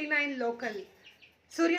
Fifty nine local Surya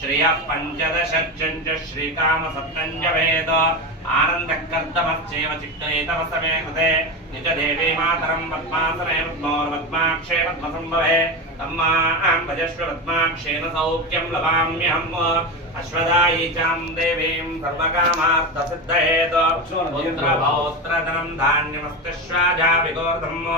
श्रियः पञ्चदशज्जं च श्रीकामसप्तं च वेद आनन्दकर्दमश्चैव चित्तयेतव समे कृते निजदेवी मातरं पद्मासने पद्मोर्पद्माक्षे पद्मसम्भवे तम्मां भजस्व पद्माक्षेन सौख्यं लभाम्यहम् अश्वदायी चां देवीं सर्वकामार्थसिद्धयेत पुत्रभौत्रधनं धान्यमस्तिश्वाजा विगोर्धम्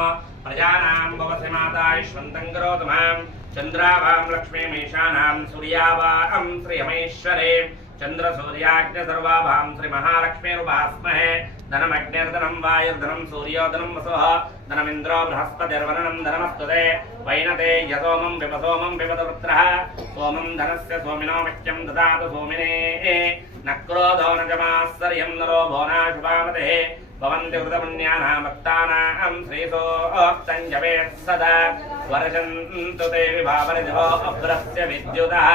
प्रजानां भवसि माता यशवन्तं करोतु माँ चन्द्रावां लक्ष्मीमीशानां सूर्यावां श्रियमेश्वरे। चन्द्रसूर्याग्नि सर्वाभां श्रीमहालक्ष्मीरुपास्महे। धनमग्निर्धनं वायुर्धनं सूर्योधनं वसुः। धनमिन्द्रो बृहस्पतिर्वरणं धनमस्तुते। वैनते यसोमं विपसोमं विपदपुत्रः सोमं धनस्य सोमिनो मह्यं ददातु सोमिने। न क्रोधो न जमाश्चर्यं नरो भुवनाशुभामतेः भवन्ति हृतपुण्यानां भक्तानां श्रीसोक्तञ्जवेत् सदा। वर्षन्तु ते विभावनिधिभो अभ्रस्य विद्युतः।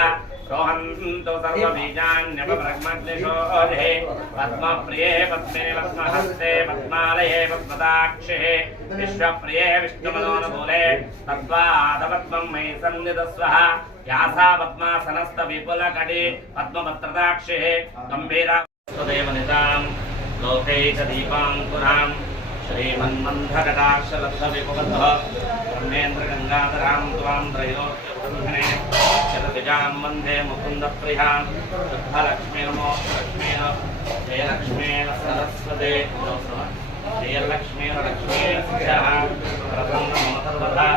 रोहन्तु सर्वबीजान्यपब्रह्मग्निशोधे पद्मप्रिये पद्मे पद्महस्ते पद्मालये पद्मदाक्षे विश्वप्रिये विष्णुमनोनुकूले तद्वादपद्मं मयि सन्निधस्वः। यासा पद्मासनस्तविपुलकटि पद्मपत्रदाक्षे गम्भीरा स्वदेवनिताम् लोके च दीपाङ्कुरां श्रीमन्मन्थकटाक्षलब्धविपुबन्धः ब्रह्मेन्द्रगङ्गाधरां त्वां त्रयोक्यबन्धने शतभिजां वंदे मुकुन्दप्रियाँ जयलक्ष्मीण सरस्वते। लक्ष्मीण प्रसन्नमतर्वधा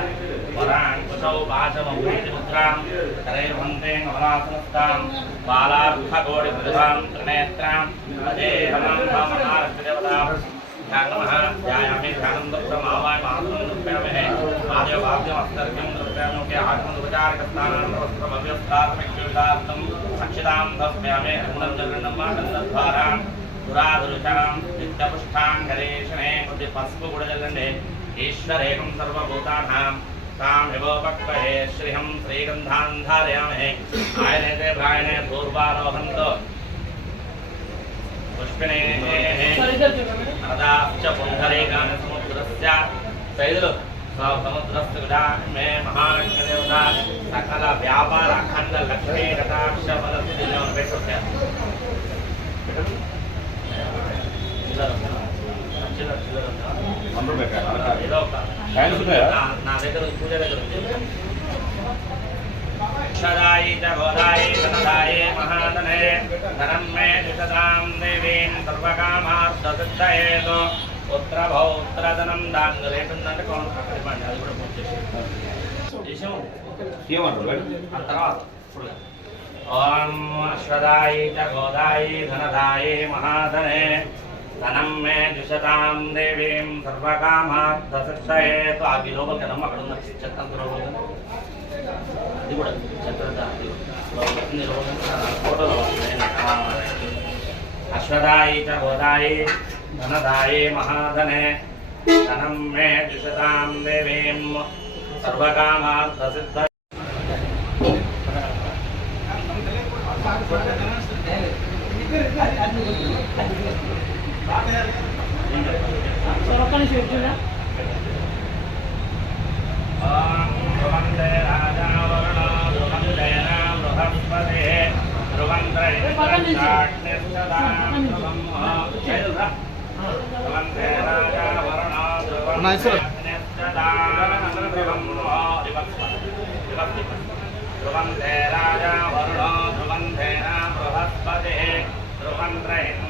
वराङ्कुशौ वराङ्कुशौ वाचमभूतिमुद्रां करैर्वन्दे कमलासनस्तां बालार्थकोटिप्रतिभां त्रिनेत्रां भजेहमां महाराष्ट्रदेवतां ध्यानमः ध्यायामि ध्यानं दत्तमावाय मातरं नृत्यामहे आद्यो वाद्यम् अस्तर्घ्यं नृत्यामोके आत्मनुपचारकस्थानां वस्त्रमव्यवस्थातमिक्षुविदार्थं सक्षितां धस्म्यामि गन्धं जगन्नं मा गन्धद्वारां పురాదురుషాం నిత్యపుష్టాం గణేశనే కొద్ది పసుపు కూడా तामेव पक्वहे श्रीहं श्रीगन्धान् धारयामहे आयने ते भायने पूर्वारोहन्तो पुष्पिणेः हृदाश्च पुण्डरे गानसमुद्रस्य तैलु समुद्रस्य गुडा मे महादेवता सकलव्यापार अखण्डलक्ष्मी कटाक्षबलस्य నా దగ్గర పూజ దగ్గర అక్షరాయి చ గోదాయి ధనదాయే మహాధనే ధనం మే దుషదాం దేవీం సర్వకామార్థసిద్ధయేతు పుత్ర భౌత్ర ధనం కౌంట్ ఇవ్వండి అది కూడా పూర్తి ఏమంటారు ఆ తర్వాత ఓం అశ్వదాయి చ గోదాయి మహాధనే ధనం మే దుషతాం దేవీం సర్వకామార్థసిద్ధయేతు అది లోపలికి రమ్మ అక్కడ ఉన్న చక్రం అది కూడా చెత్త అది ఫోటోలో వస్తుంది. ఆ, అశ్వదాయి చ గోదాయి ధనదాయే మహాధనే ధనం మే దుషతాం దేవీం సర్వకామార్థసిద్ధ అది అది ಹೆಸರು ಧ್ರುವಂತೆ ರಾಜ ವರುಣ ಧ್ರುವಂತೆ ಬೃಹಸ್ಪತಿ ಧ್ರುವಂತ್ರೈ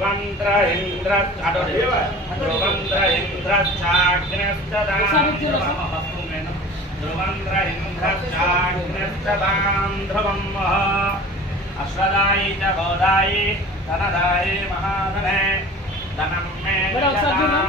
ధ్రువంద్ర ఇంద్ర అటు ధ్రువంద్ర ఇంద్రశ్చాగ్నిస్తదాం ధ్రువంద్ర ఇంద్రశ్చాగ్నిస్తదాం ధ్రువం అశ్వదాయి చ గోదాయి ధనదాయి మహాధనే ధనం మే దదాం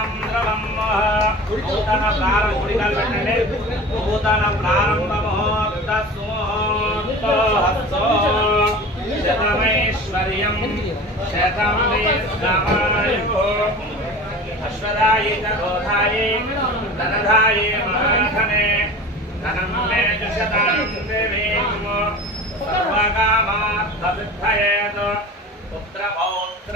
પોતાના પ્રારંભ ગુણિકાલ બેઠને પોતાના પ્રારંભ મહોત સોત હસ્તો શતમૈશ્વર્યમ શતમૈર્ગમાયો અશ્વદાયે તથોધાયે ધનધાયે મહાધને ધનમ મે જુષતામ દેવીમ સર્વકામાર્થસિદ્ધયેત પુત્ર પૌત્ર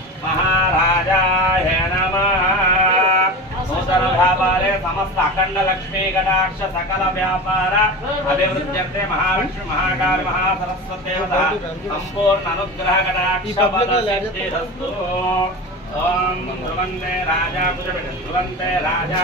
समस्त अखंड लक्ष्मी कटाक्ष सकल व्यापार अभिवृद्धि महालक्ष्मी महाकाल महासरस्वतीदेवता संपूर्ण अनुग्रह कटाक्ष राजा राजा।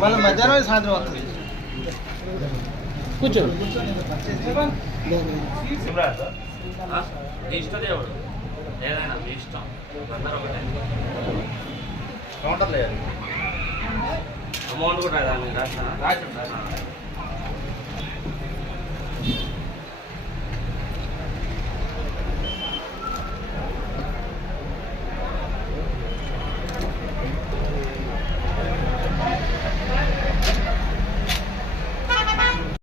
మళ్ళీ మధ్యాహ్నం సాయంత్రం వస్తుంది కూర్చోండి నీ ఇష్టదేవుడు ఏదైనా మీ ఇష్టం అందరూ ఒకటే కౌంటర్ లేదు అమౌంట్ కూడా రాసిన రాసి